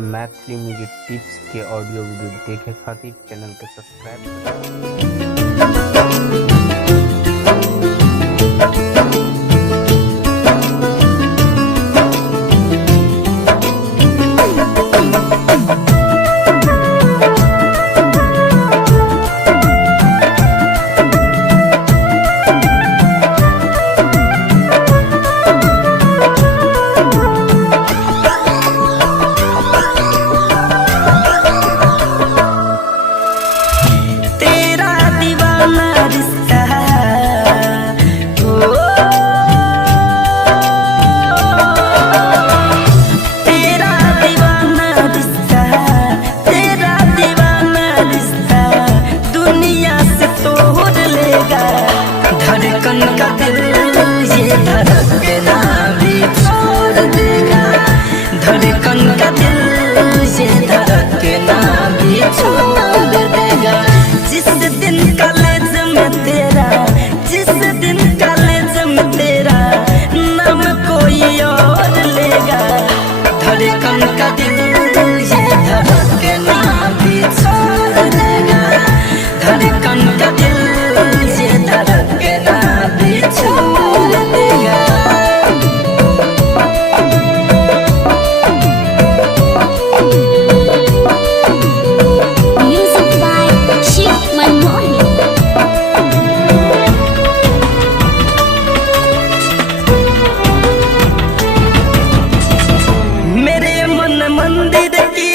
Maithili music tips के audio video देखे खातिर चैनल के सब्सक्राइब करें। धड़कन का दिल ये धड़कना भी छोड़ देगा, धड़कन का दिल ये धड़कना भी छोड़ देगा। जिस दिन कॉलेज में तेरा, जिस दिन कॉलेज में तेरा नाम कोई और लेगा, धड़कन का दिल ये धड़कना भी छोड़ देगा, धड़कन का दिल ये धड़कना भी छोड़ देगा। Music by Shiv Manmohan. मेरे मन मंदिर की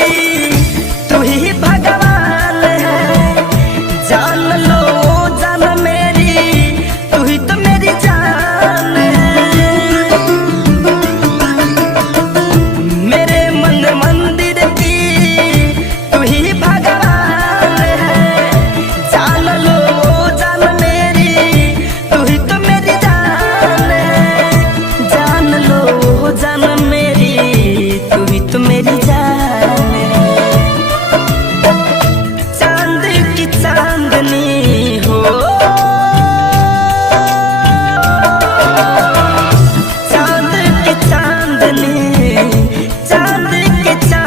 तू ही भगवान है, जान लो जान मेरी, तू ही तो मेरी जान है। मेरे मन मंदिर की तू ही भगवान है, जान लो जान मेरी, तू ही तो मेरी जान है। जान लो जान मेरी, तू ही तो मेरी जान है। चांद की चांदनी हो, चांद की चांदनी, चांद की चांदनी